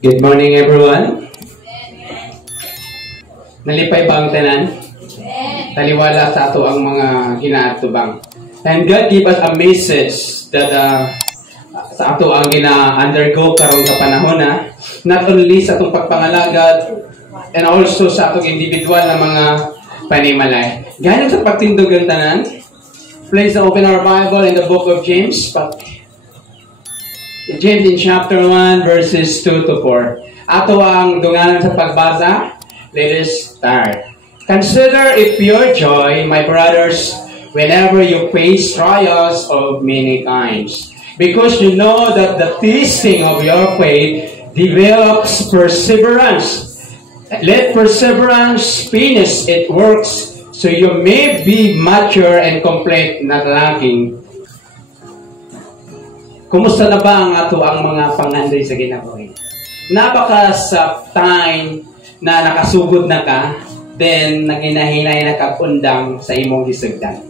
Good morning, everyone. Nalipay ba ang tanan? Taliwala sa ato ang mga ginaatubang. And God give us a message that sa ato ang gina-undergo karong kapanahon na not only sa atong pagpangalagad and also sa atong individual na mga panimalay. Gano'n sa pagtindog ang tanan, please open our Bible in the book of James. James in chapter 1 verses 2 to 4. Ato ang dunganan sa pagbasa. Let us start. Consider it pure joy, my brothers, whenever you face trials of many kinds, because you know that the testing of your faith develops perseverance. Let perseverance finish its works, so you may be mature and complete, not lacking. Kumusta na ba ang ato ang mga pangandoy sa Ginoo? Napaka sa time na nakasugod na ka, then naginahinay na kagundang sa imong gisugdan.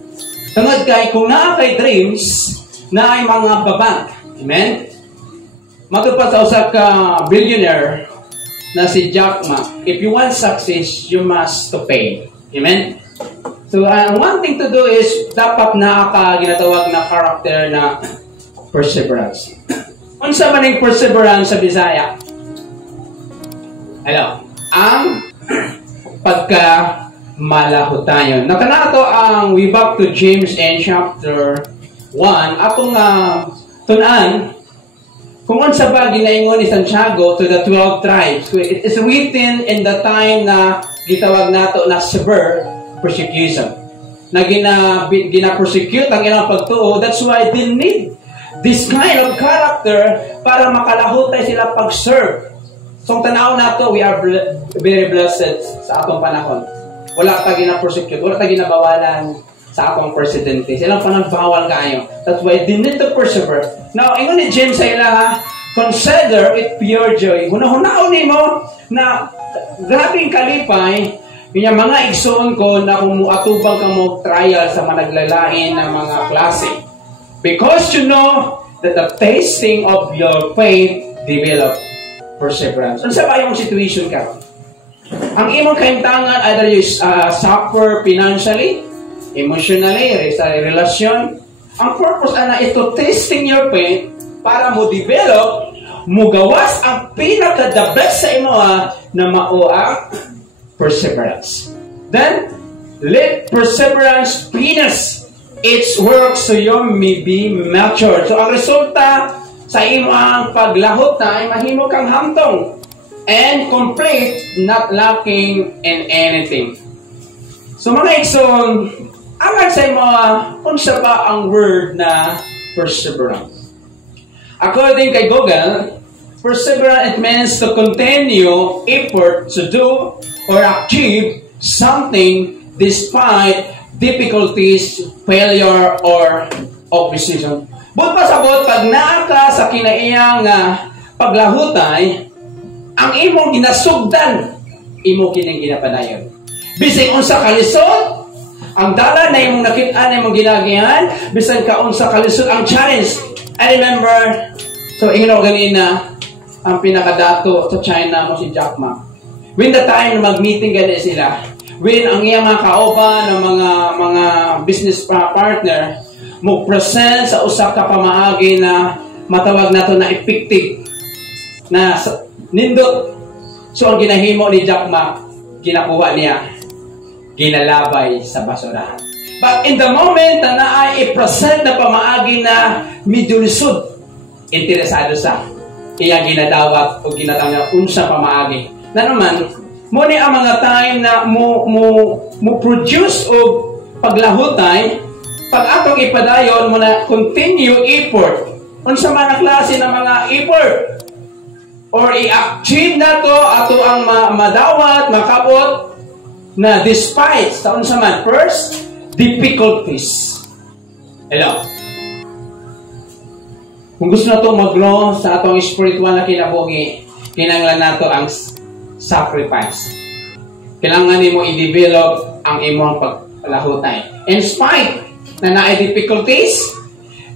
Tungod kay kung naa kay dreams na ay mga babang, amen? Matupad sa usa ka billionaire na si Jack Ma, if you want success, you must to pay. Amen? So, one thing to do is dapat naa ka ginatawag na character na perseverance. Unsa man ang perseverance sa Bisaya? Hello. Ang pagkamalahotayon. Nakanato ang we back to James and chapter 1. Atong tunan kung unsa ba ginaingon ni Santiago to the 12 tribes. It is written in the time na gitawag nato na severe persecution. Na gina-persecute ang ilang pagtuo. That's why they need this kind of character para makalahutay sila pag-serve. So, tanaw na to, we are very blessed sa atong panahon. Wala ta gina-persecute, wala ta ginabawalan sa atong presidente. Silang panagbawal kayo. That's why they need to persevere. Now, ingon ni James sa ila ha, consider it pure joy. Hunahunaon nimo na grabing kalipay, yung mga igsoon ko na kung muatubang ka mo trial sa managlalain na mga klase. Because you know that the tasting of your faith develop perseverance. Ano sa ba yung situation ka? Ang imong kaintangan, either you suffer financially, emotionally, sa relasyon. Ang purpose ana is to tasting your faith para mo develop, mo gawas ang pinaka-the best sa imo na mao ang perseverance. Then, let perseverance finish its work so you may be mature. So, ang resulta sa imong paglahot na ay mahimo kang hamtong and complete, not lacking in anything. So, mga igsoon, angad sa imo, unsa ba ang word na perseverance? According kay Google, perseverance, it means to continue effort to do or achieve something despite difficulties, failure, or opposition. But pasabot, pag naaka sa kinaiyang paglahutay, ang imong ginasugdan, imo kining ginapadayon. Bising unsa kalisod, ang dala na imong nakita na imong ginagihan, bisan ka unsa kalisod ang challenge. I remember, so ingin ako ganina, ang pinakadato sa China mo si Jack Ma. When the time na mag-meeting gani sila, when ang iyang mga kauban ng mga business partner mo present sa usa ka pamaagi na matawag nato na effective na nindot. So ang ginahimo ni Jack Ma, ginakuha niya, ginalabay sa basurahan. But in the moment na naay i-present na pamaagi na medyo lisod, interesado sa iya ginadawat o ginatawag unsa pamaagi. Na naman, mo ni ang mga time na mo produce o paglahutay, pag atong ipadayon mo na continue effort. Unsa man ang klase ng mga effort or i-achieve na to ato ang madawat, makabot na despite sa unsa man first difficulties. Hello. Kung gusto na to mag-grow sa atong spiritual na kinabuhi, kinahanglan nato ang sacrifice. Kailangan nimo i-develop ang imong paglahutay. In spite na naay difficulties,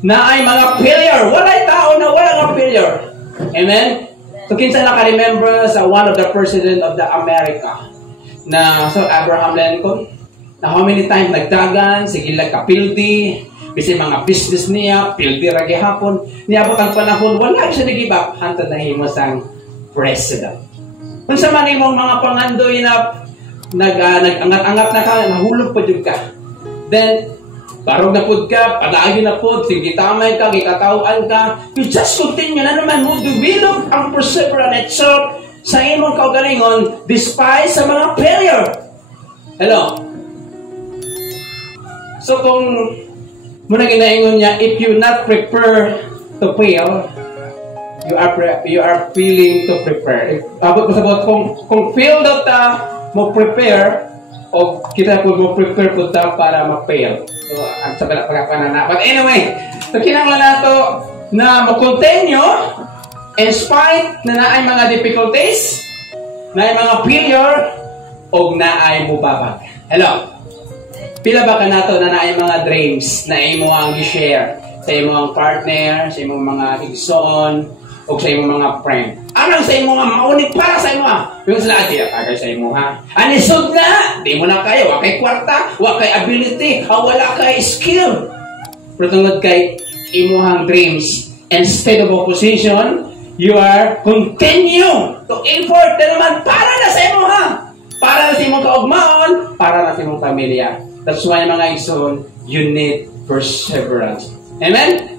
naay mga failure. Walay tao na wala nga failure. Amen? So, kinsa naka-remember sa one of the president of the America na so Abraham Lincoln na how many times nagdagan, sige lang kapildi, bisin mga business niya, pildi ra gihapon, niabot ang panahon, wala siya nag-give up, hantod na himo sang president. Kung sa man imong mga pangandoy na nag-angat-angat na ka, nahulog pa jud ka. Then, barog na pud ka, padaagi na pud, sige tamay ka, gikatawan ka, you just continue na naman mo develop ang perseverance itself sa imong kaugalingon despite sa mga failure. Hello? So kung muna ginaingon niya, if you not prepare to fail, you are feeling to prepare. Abot mo sabot, kung feel that mo prepare, o kita po mo prepare po para ma-fail. So, ang sabi na pagkapanana. But anyway, so kinanglan nato na mag-continue in spite na naay mga difficulties, naay mga failure, o naay mubabag. Hello? Pila ba ka nato na naay mga dreams na imo ang i-share sa imong partner, sa imong mga igsoon, o sa imong mga friend? Anong sa imong maunig para sa imo? Yung sila ati kagay sa imo ha. Anisod na, di mo na kayo, wa kay kwarta, wa kay ability, wala kay skill. Pero tungod kay imuhang dreams, instead of opposition, you are continue to effort na naman para na sa imo ha. Para na sa imong kaugmaon, para na sa imong pamilya. That's why mga igsoon, you need perseverance. Amen?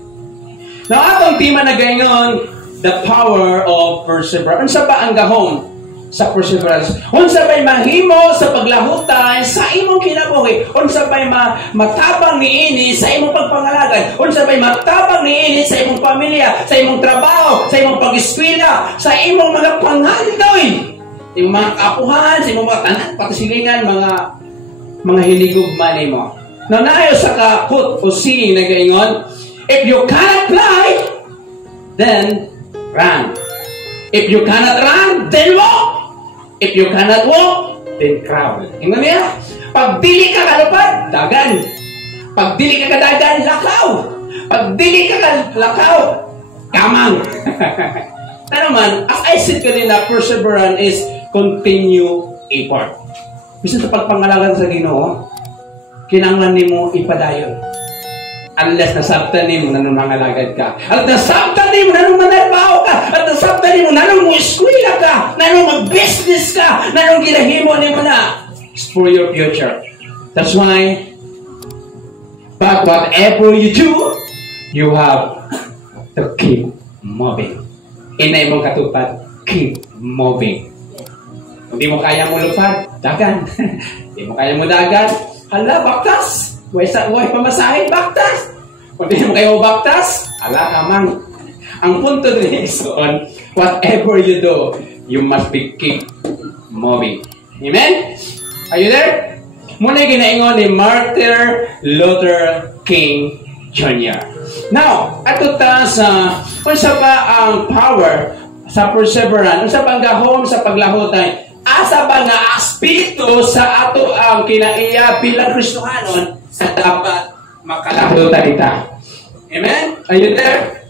Now, atong tema na ganyan, the power of perseverance. Unsa ba ang gahom sa perseverance? Unsa ba'y mahimo sa paglahutan sa imong kinabuhi? Unsa ba'y matabang niini sa imong pagpangalagad? Unsa ba'y matabang niini sa imong pamilya, sa imong trabaho, sa imong pag-eskwela, sa imong mga pangandoy, imong mga kapuhan, sa imong mga tanan, patisilingan, mga hiligugma nimo. Now, naayo sa kakut o saying na gaingon, if you cannot fly, then run. If you cannot run, then walk. If you cannot walk, then crawl. Ingon niya, pag dili ka kalupad, dagan. Pag dili ka kadagan, lakaw. Pag dili ka lakaw, kamang. Na naman, as I said kanina, perseverance is continue effort. Bisan sa pagpangalagan sa Ginoo, kinanglan nimo ipadayon. Unless nasabtan nimo na nangangalagad ka. At nasabtan nimo na nung manarbaho ka. At nasabtan nimo na nung eskwela ka. Na nung mag-business ka. Na nung ginahimo nimo na. It's for your future. That's why, but whatever you do, you have to keep moving. Inay mong katupad, keep moving. Kung di mo kaya mo lupad, dagan. Di mo kaya mo dagan, hala, baktas. Huwag pamasahin, baktas. Kung di mo kayo baktas, hala, kamang. Ang punto din is on, whatever you do, you must be keep moving. Amen? Are you there? Muna ginaingon ni Martin Luther King Jr. Now, ato ta sa unsa ba ang power sa perseverance, unsa ba ang gahom sa paglahutan, asa ba nga aspekto sa ato ang kinaiya bilang Kristohanon sa dapat makalahutan ita. Amen? Are you there?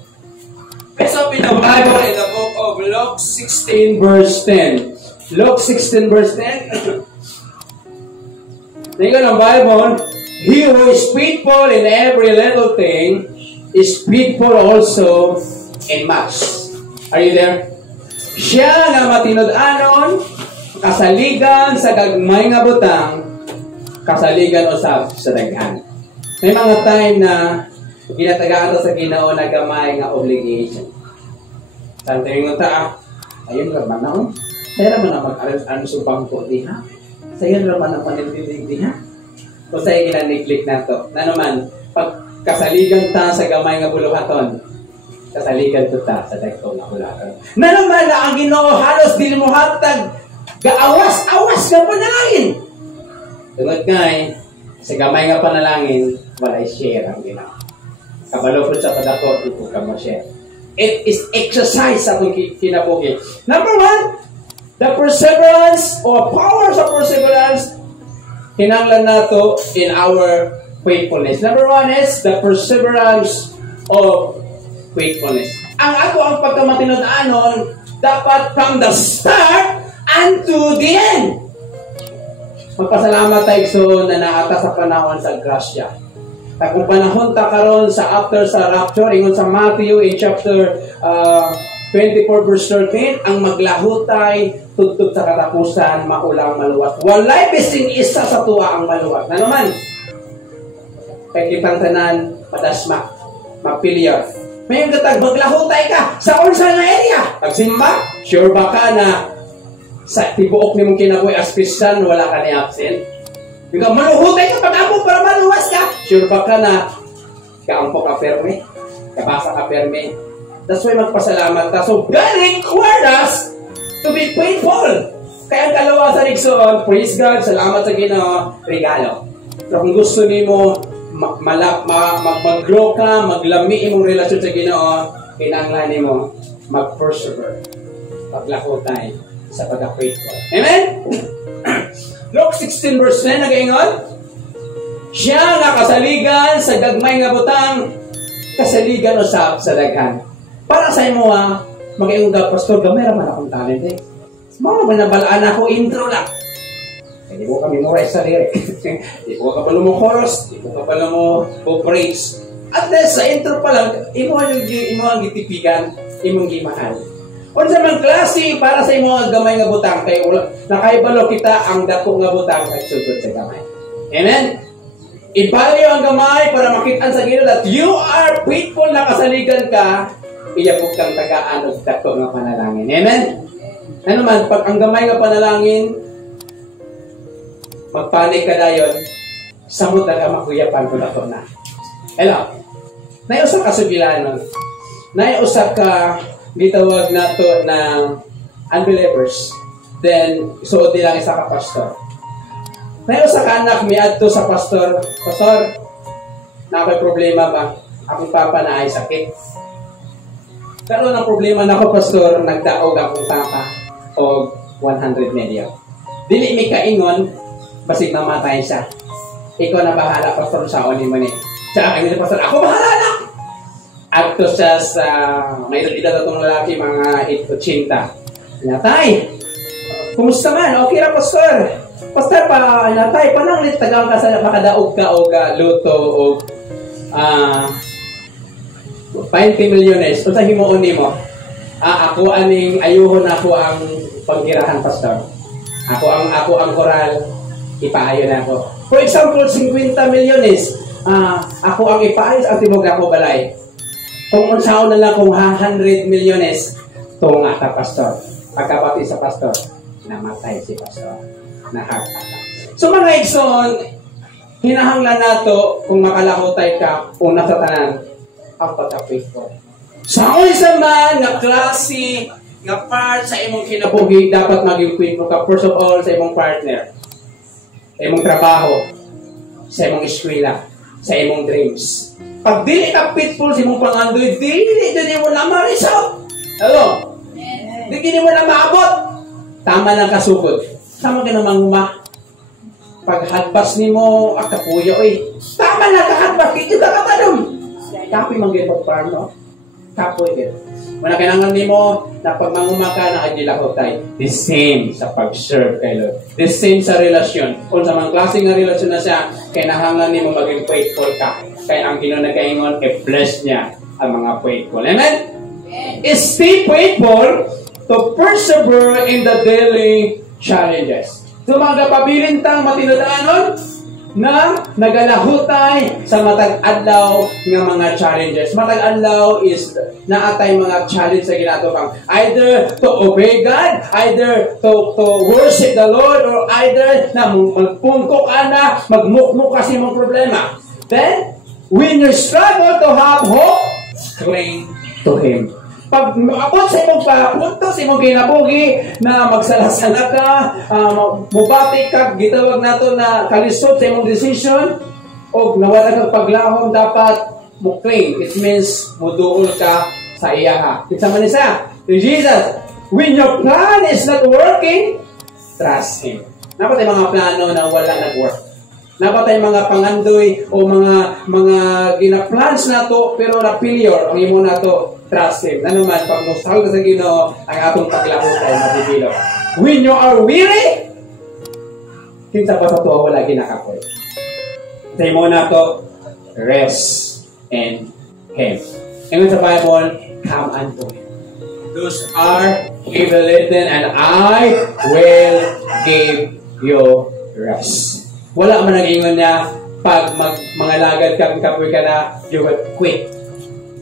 Let's open the Bible in the book of Luke 16 verse 10. Luke 16 verse 10. Tingnan ang Bible, he who is faithful in every little thing is faithful also in much. Are you there? Siya nga matinud-anon, kasaligan sa gagmay nga butang, kasaligan usab sa daghan. May mga time na ginatagaan sa Ginoo na gamay nga obligation. Sa tingin ta, ayun naman na, saya naman na mag-ano sa bangko diha. Saya naman na panindidig diha. O sa ginaniglik na to. Na naman, pag kasaligan ta sa gamay nga buluhaton, kasaligan to ta sa dagko nga buluhaton. Na naman na ang Ginoo halos dili mo hatag gaawas-awas nga panalangin. Tungod ngay, sa gamay nga panalangin, wala i-share ang Ginoo. Kabalo po sa padako, ito ka mo share. It is exercise sa itong kinabuhi. Number one, the perseverance or power sa perseverance, hinanglan nato in our faithfulness. Number one is the perseverance of faithfulness. ang ako ang pagkamatinud-anon dapat from the start unto the end. Magpasalamat tayo so na naata sa panahon sa grasya. Kung panahon ta karon sa after sa rapture, ingon sa Matthew in chapter 24 verse 13, ang maglahutay tugtog sa katapusan, maulang maluwat. Walay bising isa sa tuwa ang maluwat. Na naman, kay kitang tanan, padasma, mapilyar. May gatag, maglahutay ka sa unsa na area. Pagsimba, sure ba ka na sa tibuok ni mong kinabuhi aspisan, wala ka ni absent? Ikaw, maluhutay ka pag-ampo para maluwas ka. Sure ba ka na kaampo ka perme? Kabasa ka perme? That's why magpasalamat ka. So, God required us to be faithful. Kaya ang kalawasan Nixon, praise God, salamat sa Ginoo, regalo. Pero kung gusto nimo mag-grow ka, maglami imong relasyon sa Ginoo, kinahanglan nimo mag-persevere. Paglakotay sa pagka-faithful. Amen? Luke 16 verse 10 nagaingon, siya nga kasaligan sa gagmay nga butang, kasaligan usab sa daghan. Para sa imo mag-iong pastor, gamay raman akong talent eh. Mga banabalaan ako, intro lang. Hindi mo ka memorize sa lyric. Hindi mo ka pala mo chorus, hindi mo ka pala mo praise. At least sa intro pa lang, imo ang gitipigan, imong gimahal. Kung sa mga klase, para sa imo nga gamay nga butang, kay nakaibalo kita ang dako nga butang at sugod sa gamay. Amen? I-value ang gamay para makitaan sa Ginoo that you are faithful na kasaligan ka, iyabog kang tagaan o dako nga panalangin. Amen? Ano man, pag ang gamay nga panalangin, magpanik ka dayon, samot na ka makuyapan ko dako na. Hello? Naiusak ka sugilanon. Naiusak ka gitawag na to ng unbelievers. Then, suod nilang isa ka pastor. Naiusak ka anak, miadto sa pastor. Pastor, may problema ba? Akong papa na ay sakit. Karoon ng problema na ako, pastor, nagdaog akong tapa o 100 million. Dili mi kaingon, basig mamatay siya. Ikaw na bahala, pastor, sa unin mo ni. Sa akin ni pastor, ako bahala na! Agto siya sa, may edad itong lalaki, mga 80. Natay, kumusta man? Okay na, pastor. Pastor, natay, pananglit tagang ka sa makadaog ka o luto o 20 milyones. Kung sa himuon mo, ako aning ayuhon ako ang panggirahan, pastor. Ako ang koral, ipaayon ako. For example, 50 milyones, ako ang ipaayos ang timog ako balay. Kung unsaon na lang kung 100 milyones, tunga ka, pastor. Pagkapati sa pastor, namatay si pastor. Na-heart attack. So mga igsoon, hinahanglan nato kung makalakotay ka, una sa tanan, ang pagka-faithful. Sa unsa man nga klase nga part sa imong kinabuhi dapat maging faithful ka. First of all, sa imong partner, sa imong trabaho, sa imong eskwela, sa imong dreams. Pag dili ka faithful sa imong pangandoy, dili mo na ma-result. Hello? Dili mo na maabot. Tama lang kasugod. Tama ka namang pag hadbas ni mo, kapuya, tama lang kahadbas, ito ka katanong. Kapoy manggil pag-farm, no? Kapoy din. Wala kailangan ni mo na pag mangumaka na adilahotay. The same sa pag-serve kay Lord. The same sa relasyon. Kung sa mga klase nga relasyon na siya, kailangan ni mo maging faithful ka. Kaya ang Ginoo nagkaingon, bless niya ang mga faithful. Amen? Stay faithful to persevere in the daily challenges. So mga pabilintang matinudaanon na nagalahutay sa matag adlaw nga mga challenges. Matag adlaw is naatay mga challenge sa ginatubang. Either to obey God, either to worship the Lord, or either na magpungko ka na, magmukmuk kasi mong problema. Then, when you struggle to have hope, cling to Him. Pag abot sa imong punto sa imong kinabuhi na magsalasala ka, mubati ka, gitawag nato na kalisod sa imong decision, o nawala kang paglahom, dapat mo claim. It means muduol ka sa iyaha. It's man isa. Jesus, when your plan is not working, trust Him. Dapat ay mga plano na wala nag-work. Dapat ay mga pangandoy o mga gina-plans na to pero na failure ang imo na to. trust Him. Ano man, pag musahol ka sa Ginoo, ang atong paglahutay matibilo. When you are weary, kinsa pa sa tuwa wala ginakapoy. Say mo na to, rest in Him. Ingon sa Bible, come unto Him. Those are heavy laden and I will give you rest. Wala man nag-ingon niya, pag mga lagad ka, kapoy ka na, you will quit.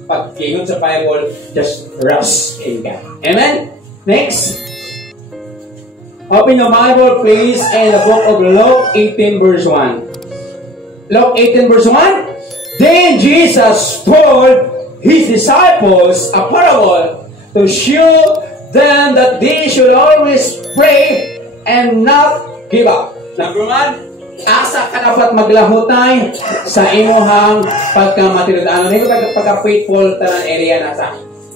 Pag ingon sa Bible, just rest in God. Amen? Next. Open your Bible, please, in the book of Luke 18, verse 1. Luke 18, verse 1. Then Jesus told His disciples a parable to show them that they should always pray and not give up. Number 1, asa ka dapat maglahutay sa imuhang pagkamatilid. Ano nito pagka-faithful tanan area na sa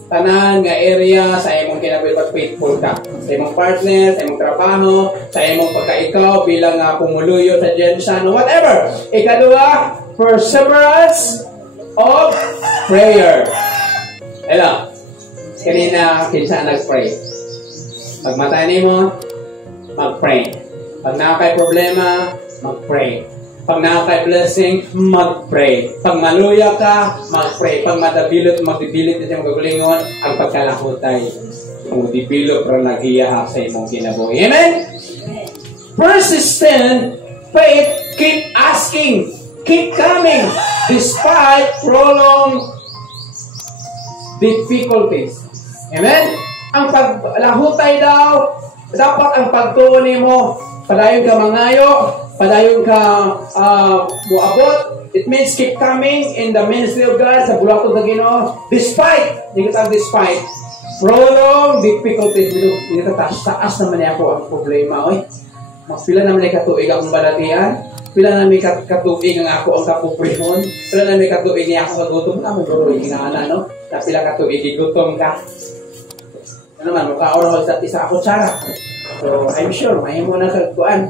tanan nga area sa imong kinabuhi faithful ka sa imong partner, sa imong trabaho, sa imong pagka-ikaw bilang pumuluyo sa Jensen, whatever. Ikaduha, perseverance of prayer. Hello. Kanina kinsa nag-pray. Pagmatay nimo, mag-pray. Pag nakakay problema, mag-pray. Pag nakakay blessing, mag-pray. Pag maluya ka, mag-pray. Pag madabilot, magdibilot na siyang gagulingon, ang pagkalahutay. Kung dibilot, pero nag-iyaha sa imong kinabuhi. Amen? Persistent faith, keep asking, keep coming, despite prolonged difficulties. Amen? Ang paglahutay daw, dapat ang pagtuon mo, padayon ka mangayo, padayon ka muabot. It means keep coming in the ministry of God sa bulaton ng Ginoo. Despite, hindi ka despite, prolonged difficulties, dito taas naman niya ako ang problema. Oy, pila naman ay katuig akong balatian, pila naman katuig ang ako ang kapuprihon, pila naman katuig niya ako kagutom, naman guro, inaana, no? Na pila katuig, gutom ka. Ano naman, mukha sa isa ako tsara. So, I'm sure, may mo na kagkuan.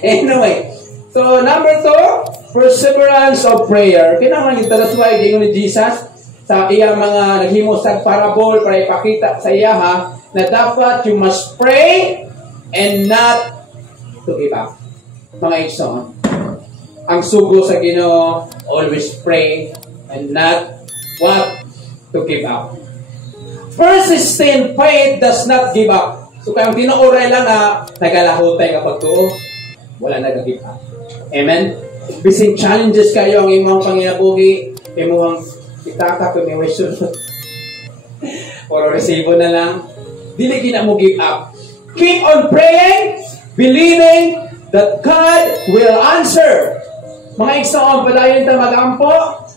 Anyway, so number 2, perseverance of prayer. Kinahanglan ito, that's why gingon ni Jesus sa iyang mga naghimusag parable para ipakita sa iya na dapat you must pray and not to give up. Mga igsoon, ang sugo sa Ginoo, always pray and not what? To give up. Persistent faith does not give up. So kayong tinuoray lang na nagalahutay nga pagtuo, wala nag-give up. Amen? Bising challenges kayo ang imong panginabuhi, imong itaka, imong sunod. Or resibo na lang. Dili gina mo give up. Keep on praying, believing that God will answer. Mga igsoon, padayon ta mag-ampo,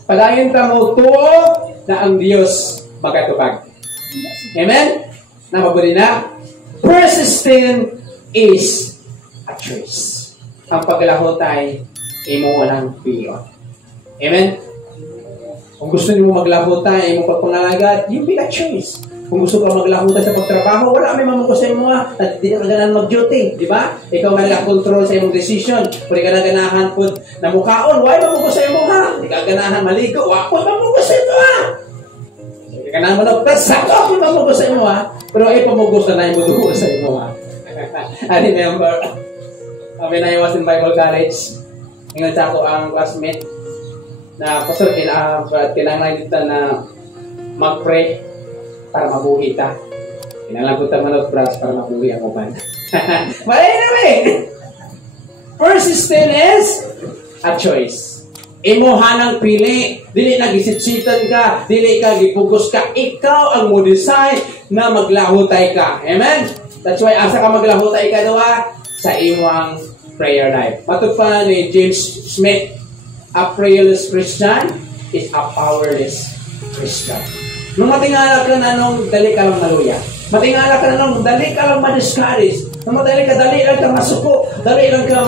padayon ta mo tuo na ang Diyos magatupag. Amen? Napabuli na? Persistent is a choice. Ang paglahutay, imo walang piyon. Amen? Kung gusto niyo maglahutay, imo pagpangalagad, you make a choice. Kung gusto ka maglahutay sa pagtrabaho, wala may mamuko sa imo at hindi ka ganahan mag-duty. Di ba? Ikaw may nag-control sa imong decision. Kung di ka na ganahan po na mukhaon, why mamuko sa imo ha? Hindi ka ganahan maligo, wapon mamuko sa ito ha? Hindi ka ganahan managtas, sakto mamuko sa imo ha? Pero ay pamugos na yung mudugo sa imo ha. I remember, when I was in Bible College, ngayon sa ako ang classmate na pastor, kailangan dito na mag-pray para mabuhi ta. Kailangan ko tamanod brass para mabuhi ang uban. But anyway, persistent is a choice. Imuhanang pili, dili nagisip-sitan ka, dili ka gipugos ka, ikaw ang mo decide na maglahutay ka. Amen? That's why asa ka maglahutay ka daw sa imong prayer life. Matod pa ni James Smith, a prayerless Christian is a powerless Christian. Nung matingala ka na nung dali ka lang maluya, matingala ka na nung dali ka lang ma-discourage, nung dali lang ka masuko, dali lang ka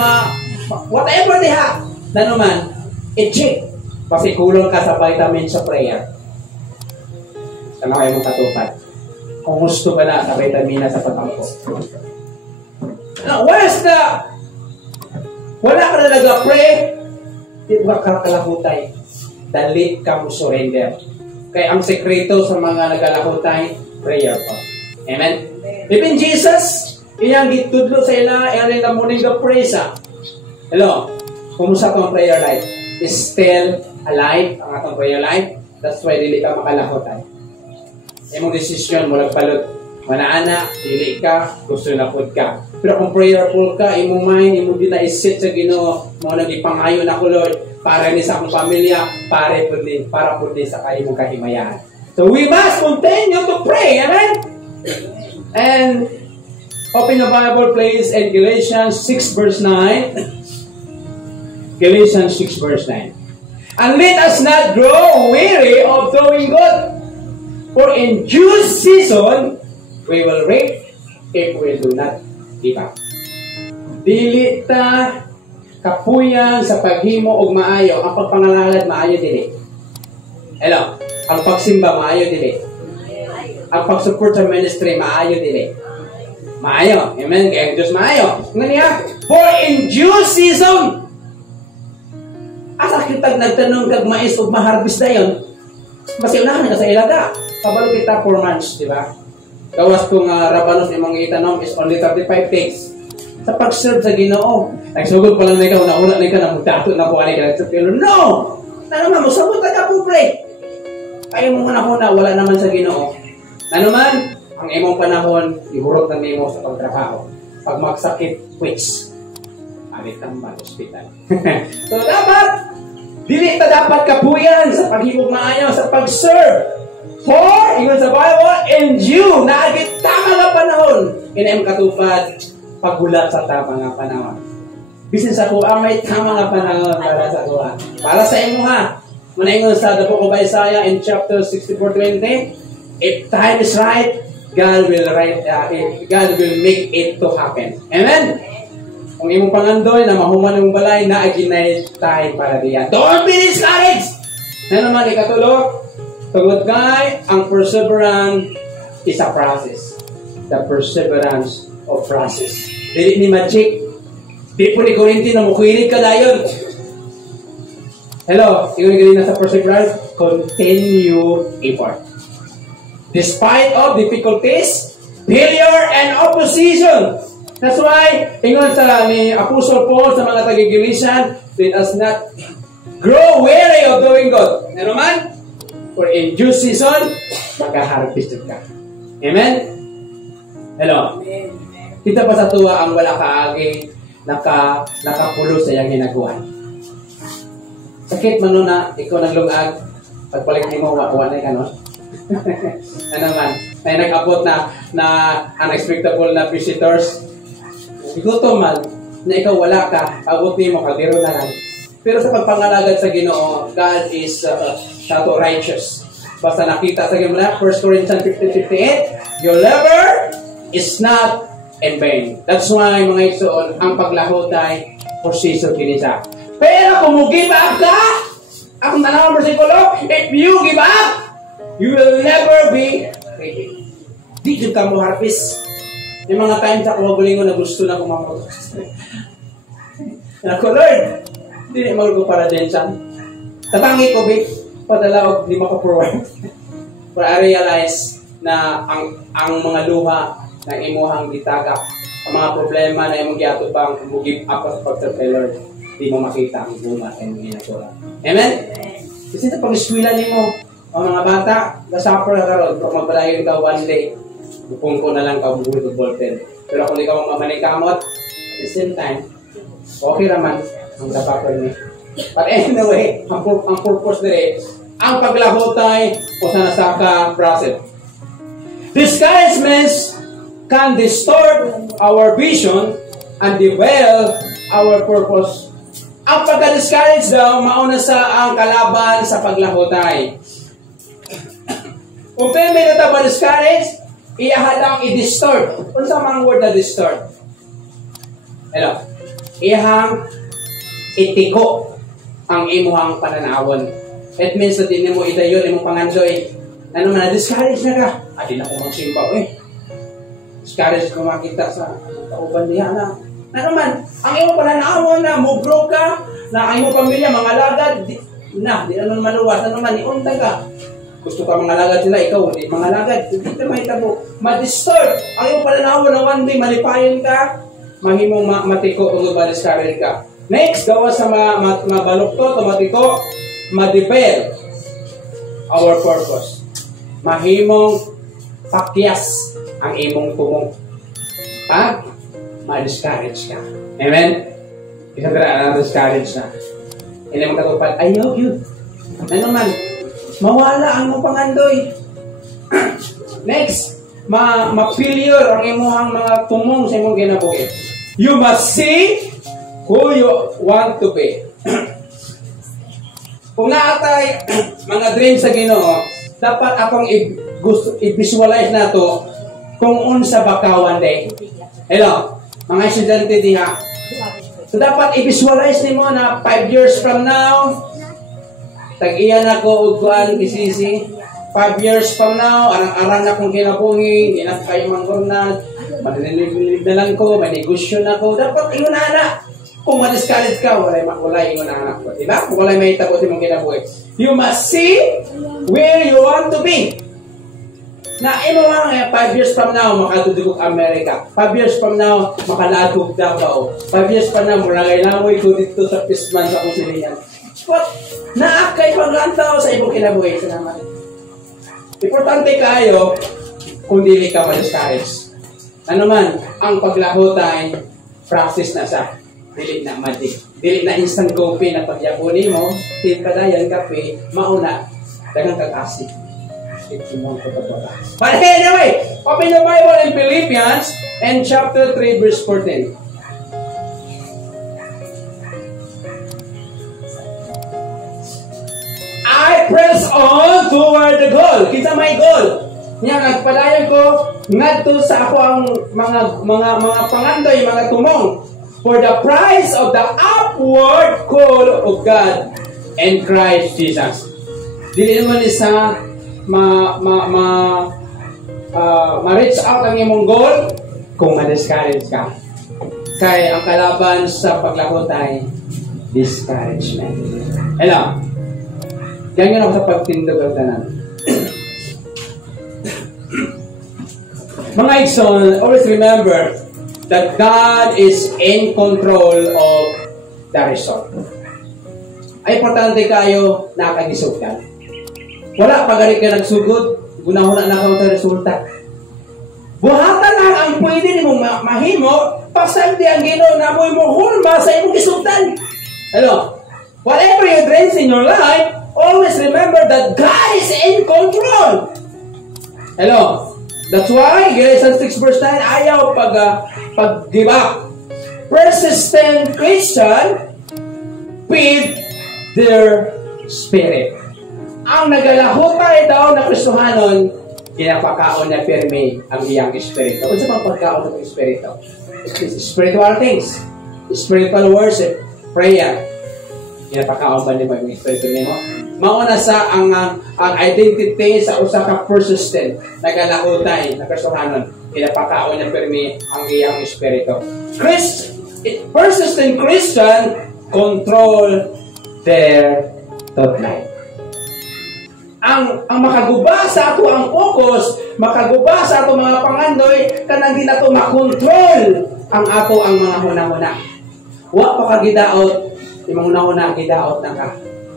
whatever diha, na naman, i-check. Kasi kulang ka sa vitamin sa prayer. Ano kayo mong katupad? Kung gusto ka na sa vitamina sa patampo. Now, where's the... Wala ka na nag-pray, di ba ka kalahutay? Dali ka mo surrender. Kaya ang sekreto sa mga nagalakotay, prayer po. Amen? Even Jesus, iyang gitudlo sa ila, early in the morning the praise. Hello? Kumusta itong prayer life? Is still alive ang atong prayer life. That's why dili ka makalakotay. Imong desisyon mo nagbalot. Manaana, dili ka, gusto na pod ka. Pero kung prayerful ka, imong mind, imong dinaisit sa Ginoo, mo nagipangayo na ko Lord, para ni sa akong pamilya, para po din sa kayo mong kahimayan. So we must continue to pray, amen? And open the Bible please in Galatians 6 verse 9. Galatians 6 verse 9. And let us not grow weary of doing good, for in due season we will reap if we do not give up. Dili ta kapuyan sa paghimo og maayo. Ang pagpangalalad maayo dili. Hello. Ang pagsimba maayo dili. Ang pagsupport sa ministry maayo dili. Maayo. Amen. Kaya Diyos maayo. Nganiya, for in due season, asa kitag nagtanong kag mais ug ma-harvest dayon. Masiunahan ka sa ilaga. Kabalo kita 4 months, di ba? Gawas kong rabanos ni mga itanom is only 35 days. Sa pag-serve sa Ginoo, nagsugod pa lang na ikaw, nauna na ikaw, namutato na po, ka nagsapilo. No! Naman, musabot ka po, pre. Kaya mo na wala naman sa Ginoo. Naman, ang imong panahon, ihurot na nimo sa pagtrabaho. Pag magsakit, quits. Alit ang hospital. So, dapat, dili ta dapat kapuyan sa paghimog maayo, sa pag-serve. For, ingon sa Bible, and you, naagit tama nga panahon, inaim katupad, paggulat sa tama nga panahon. Bisin sa kuha, may tama nga panahon para sa kuha. Para sa imo ha, manaingon sa the book of Isaiah in chapter 64:20, if time is right, God will make it to happen. Amen? Kung imong pangandoy na mahuman ng balay, na aginay time para diyan. Don't be discouraged! Na naman ikatulog, tungod kay, ang perseverance is a process. The perseverance of process. Dili ni magic. Di po ni Corinthi na mukhinig ka dayon. Hello, ingon ganina sa perseverance, continue effort. Despite of difficulties, failure, and opposition. That's why, ingon sa ni Apostle Paul sa mga taga-Galatian, let us not grow weary of doing good. Ano man? For in due season, maka-harvest ka. Amen? Hello? Amen. Kita pa sa tuwa ang wala kaagi nakapulo sa iyang ginagawa. Sakit man nun na ikaw naglungag, pagpalit mo, wawanay ka nun. Ano man? May nag-abot na unexpectable na visitors. Igutom man, na ikaw wala ka, abot mo, kagiro na lang. Pero sa pagpangalagad sa Ginoo, God is righteous. Basta nakita sa Ginoo, 1 Corinthians 15:58, your labor is not in vain. That's why, mga igsoon, ang paglahot ay posisyon kinisa. Pero kung give up ka, akong tanawang versikulo, if you give up, you will never be ready. Di dyan ka mo harvest. Yung mga times ako magulingon na gusto na kumamotos. Ako, Lord, hindi na magulog para din siya. Tatangi ko, babe, padala o di makaproward. But I realize na ang mga luha na imuhang gitagak, ang mga problema na imong giatubang, kung give up sa pagserve, Lord, di mo makita ang bunga at imong ginagawa. Amen? Kasi sa pag-iswilan mo, ang mga bata, nasuffer na karoon, kung magbalayon ka one day, bukong ko na lang ka bubulit o ballpen. Pero kung ikaw ang mamanikamot, at the same time, okay naman ang dapat ni. But anyway, ang purpose nila, ang paglahotay o sa nasaka process. Discouragements can distort our vision and derail our purpose. Ang pagka-discourage daw, mauna sa ang kalaban sa paglahotay. Kung may nata ba discourage, iyahadang i-distort. Kung sa mga word na distort? Hello? Iyahang itiko ang imuhang pananawon. It means that hindi mo idayon, hindi mo pangandoy. Ano man, discourage na ka. Adi na ko magsimba, discourage ko makita sa kauban niya na. Ano man, ang iyong pananawon na, mugro ka, na ang iyong pamilya, mga lagad, di naman maluwas, ano man, iuntag ka. Gusto ka mga lagad sila, ikaw hindi mga lagad. Hindi ka mahitabo. Ma-distort. Ayaw pala na ako na one day, malipayan ka, mahimong matiko kung ma-discourage ka. Next, gawa sa mabalukto, matiko, ma-depel our purpose. Mahimong pakyas ang imong tumong. Pag ma-discourage ka. Amen? Isa tira na discourage na. Hindi mo katupad, I love you. Na naman, mawala ang mong pangandoy. Next, ma-failure ang imuhang mga tumong sa imong ginabuhi. You must see who you want to be. Kung naatay mga dreams sa Ginoo, dapat akong i-visualize na to kung unsa baka one day. Hello, mga estudyante diha. So dapat i-visualize nimo na 5 years from now, tag-iyan ako og kuan isisi. 5 years from now, arang-arang na kong kinabuhi, inak kayo manggurna, manililig na lang ko, may negosyo na ko. Dapat ingon na. Kung ma-discourage ka, wala ingon na anak ko. Diba? Kung wala may tapos mong kinabuhi. You must see where you want to be. Na ino nga 5 years from now, makatudugog Amerika. 5 years from now, makalatog Davao. 5 years from now, mulangay-langoy ko dito sa Pisman sa Kusilian. But, naakay paglantaw sa ibong kinabuhi. Salamat. Importante kayo kung dili ka ma-discourage. Ano man, ang paglahutay, practice na sa dili na magic. Dili na instant coffee na pagyapuni mo, tipadayan kape, mauna, dagang kakasi. But anyway, open the Bible in Philippians and chapter 3 verse 14. I press on toward the goal. Kita may goal. Nya nagpadayon ko ngadto sa ako ang mga pangandoy, mga tumong for the prize of the upward call of God and Christ Jesus. Dili naman isa ma-reach out ang imong goal kung ma-discourage ka. Kay ang kalaban sa paglahutay, discouragement. Hello. Ganyan ako sa pagtindog ang tanan. Mga igsoon, always remember that God is in control of the result. Ay importante kayo nakagisugdan. Wala pagari ka nagsugod, gunahon na nakaw sa resulta. Buhatan lang ang pwede ni mong mahimo, pasante ang Ginoo na mo hulma sa imong gisugdan. Hello? Whatever your dreams in your life, always remember that God is in control. Hello? That's why, Galatians 6 verse 9, ayaw pag-give up. Persistent Christian feed their spirit. Ang nagalahutay daw na Kristohanon, ginapakaon na pirmi ang iyang espiritu. Kung sa mga pagkaon ng espiritu? Spiritual things. Spiritual worship. Prayer. Ginapakaon ba niyo yung espiritu niyo? Mauna sa ang identity sa usa ka persistent nagalahutay na Kristohanon, ginapakaon na pirmi ang iyang espiritu. Persistent Christian control their thought life. Ang makaguba sa ato ang focus, makaguba sa ato mga pangandoy, kanang di nato makontrol ang ato ang mga hunahuna. Wa pa ka gidaot, imong hunahuna gidaot na ka.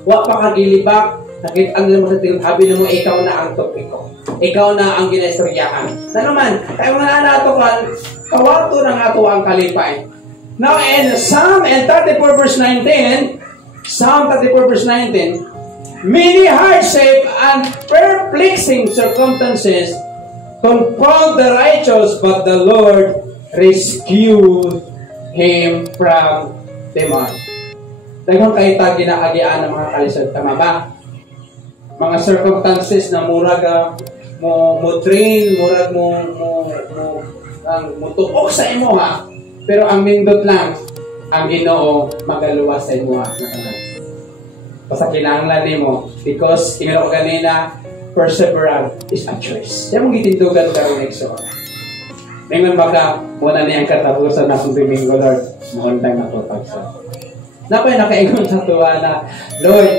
Wa pa ka gilibak, nakita mo sa tingin, habi mo ikaw na ang topiko. Ikaw na ang ginaistoryahan. Na naman, kaya mga nato kan, kawato ng ato ang kalipay. Now in Psalm 34 verse 19, Psalm 34 verse 19, many hardship and perplexing circumstances confront the righteous, but the Lord rescued him from them all. Daghang kahit ginaagian ng mga kalisod, tama ba? Mga circumstances na murag mo train, murag mo tuok sa imo ha. Pero ang nindot lang, ang Ginoo magaluwas sa imo ha. Basta kinahanglan nimo because tingala ko ganina, perseverance is a choice. Yan mong gitindugan karon next on. Mingon baka muna niyang katapusan na kung Domingo, Lord, mahuntang na po pagsa. Napay nakaingon sa tuwa na, Lord,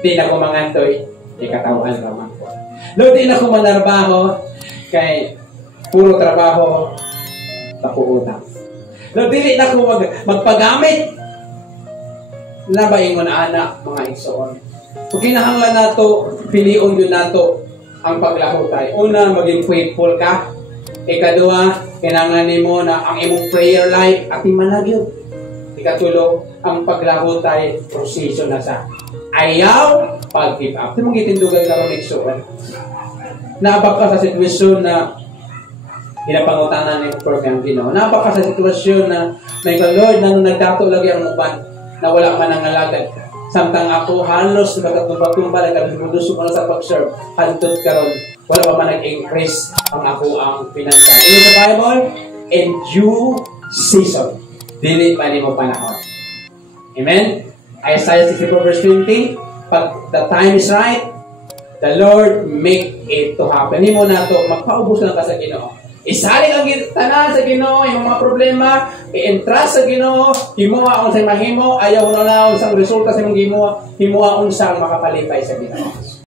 di na ko mangantoy, ikatawan raman ko. Lord, di na ko manarbaho kay puro trabaho tapuutang. Lord, dili na ko magpagamit na ba ingon anak mga igsoon. Kung kinahanglan nato, pilion yun nato ang paglahutay. Una, maging faithful ka. Ikadua, kinahanglan nimo na ang imong prayer life at imanagyo. Ikatulo, ang paglahutay proseso na sa ayaw pag-give up. Ito mong itindugan ka ron igsoon. Naabak ka sa sitwasyon na ginapangutangan ng program Ginoo. Naabak ka sa sitwasyon na may Lord na nung nagdato lagi ang uban na wala man ang alagad. Samtang ako halos nagkatumba-tumba nagkadusok na sa pag-serve. Hantod karon wala pa man nag-increase ang ako ang pinansa. In the Bible, in due season, dili pa nimo panahon. Amen? Isaiah 64 verse 20, pag the time is right, the Lord make it to happen. Nimo na to, magpaubos lang ka sa Ginoo. Isali ang tanan sa Ginoo, yung mga problema, i-entrust sa Ginoo, himuha ang sa mahimo, ayaw na naon sa resulta sa imong himuha, himuha ang sa makapalipay sa Ginoo.